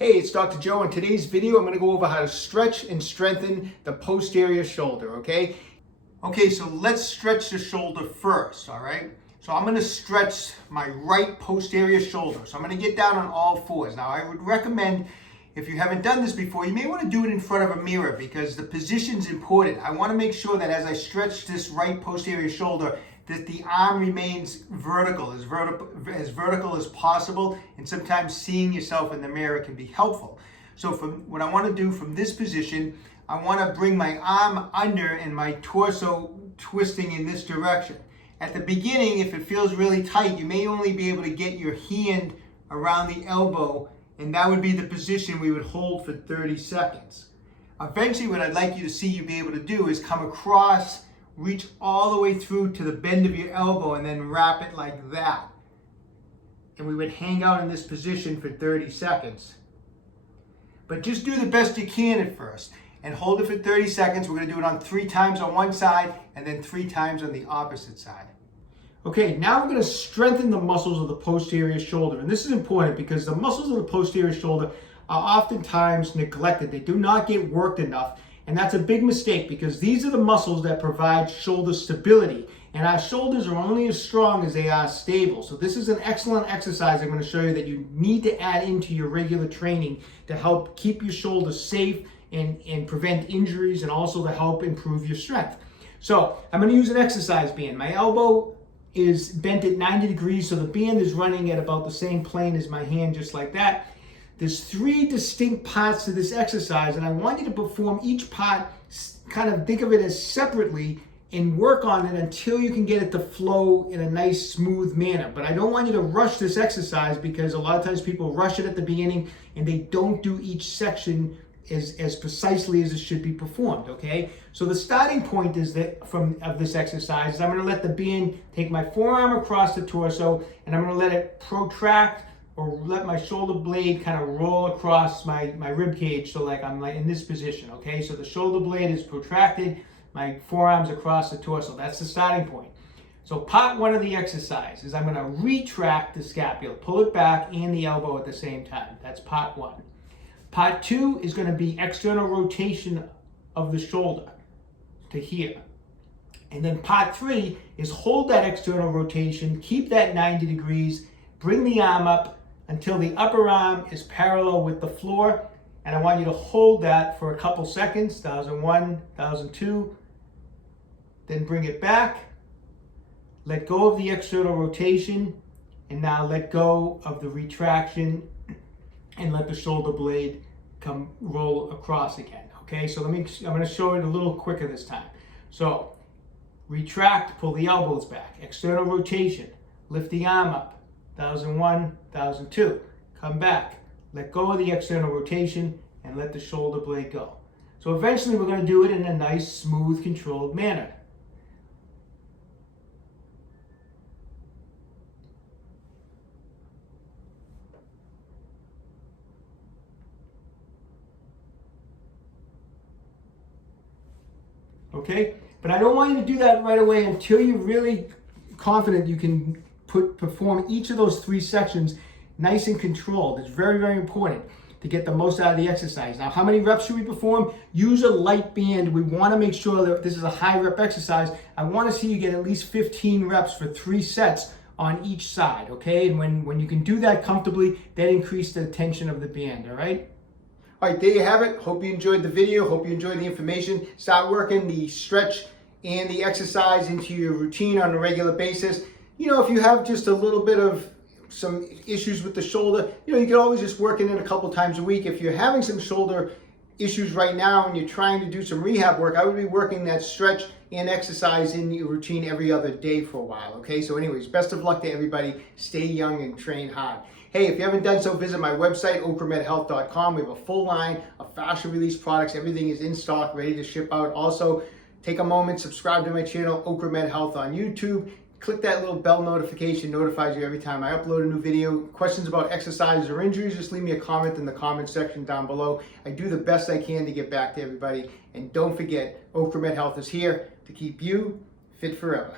Hey, it's Dr. Joe. In today's video, I'm going to go over how to stretch and strengthen the posterior shoulder, okay? Okay, so let's stretch the shoulder first, all right? So I'm going to stretch my right posterior shoulder. So I'm going to get down on all fours. Now, I would recommend, if you haven't done this before, you may want to do it in front of a mirror because the position's important. I want to make sure that as I stretch this right posterior shoulder, that the arm remains vertical as possible, and sometimes seeing yourself in the mirror can be helpful. So what I want to do from this position, I want to bring my arm under and my torso twisting in this direction. At the beginning, if it feels really tight, you may only be able to get your hand around the elbow, and that would be the position we would hold for 30 seconds. Eventually, what I'd like you to see you be able to do is come across, reach all the way through to the bend of your elbow and then wrap it like that. And we would hang out in this position for 30 seconds. But just do the best you can at first and hold it for 30 seconds. We're going to do it on 3 times on one side and then 3 times on the opposite side. Okay, now we're going to strengthen the muscles of the posterior shoulder. And this is important because the muscles of the posterior shoulder are oftentimes neglected. They do not get worked enough. And that's a big mistake because these are the muscles that provide shoulder stability. And our shoulders are only as strong as they are stable. So this is an excellent exercise I'm going to show you that you need to add into your regular training to help keep your shoulders safe and prevent injuries, and also to help improve your strength. So I'm going to use an exercise band. My elbow is bent at 90 degrees, so the band is running at about the same plane as my hand, just like that. There's 3 distinct parts to this exercise, and I want you to perform each part, kind of think of it as separately, and work on it until you can get it to flow in a nice, smooth manner. But I don't want you to rush this exercise because a lot of times people rush it at the beginning and they don't do each section as precisely as it should be performed, okay? So the starting point is that of this exercise is I'm going to let the band take my forearm across the torso, and I'm going to let it protract or let my shoulder blade kind of roll across my rib cage, so like I'm like in this position, okay? So the shoulder blade is protracted, my forearm's across the torso. That's the starting point. So part 1 of the exercise is I'm going to retract the scapula, pull it back and the elbow at the same time. That's part 1. Part 2 is going to be external rotation of the shoulder to here. And then part 3 is hold that external rotation, keep that 90 degrees, bring the arm up until the upper arm is parallel with the floor, and I want you to hold that for a couple seconds, 1001, 1002, then bring it back, let go of the external rotation, and now let go of the retraction and let the shoulder blade come roll across again, okay? So I'm going to show it a little quicker this time. So retract, pull the elbows back, external rotation, lift the arm up, 1001, 1002. Come back, let go of the external rotation, and let the shoulder blade go. So eventually we're going to do it in a nice, smooth, controlled manner. Okay? But I don't want you to do that right away until you're really confident you can perform each of those 3 sections nice and controlled. It's very, very important to get the most out of the exercise. Now, how many reps should we perform? Use a light band. We want to make sure that this is a high rep exercise. I want to see you get at least 15 reps for 3 sets on each side, okay? And when you can do that comfortably, that increases the tension of the band, all right? All right, there you have it. Hope you enjoyed the video. Hope you enjoyed the information. Start working the stretch and the exercise into your routine on a regular basis. You know, if you have just a little bit of some issues with the shoulder, you know, you can always just work in it a couple times a week. If you're having some shoulder issues right now and you're trying to do some rehab work, I would be working that stretch and exercise in your routine every other day for a while, okay? So anyways, best of luck to everybody. Stay young and train hard. Hey, if you haven't done so, visit my website, okramedhealth.com. We have a full line of fashion release products. Everything is in stock, ready to ship out. Also, take a moment, subscribe to my channel, Okra Health on YouTube. Click that little bell notification, notifies you every time I upload a new video. Questions about exercises or injuries, just leave me a comment in the comment section down below. I do the best I can to get back to everybody. And don't forget, Okra Health is here to keep you fit forever.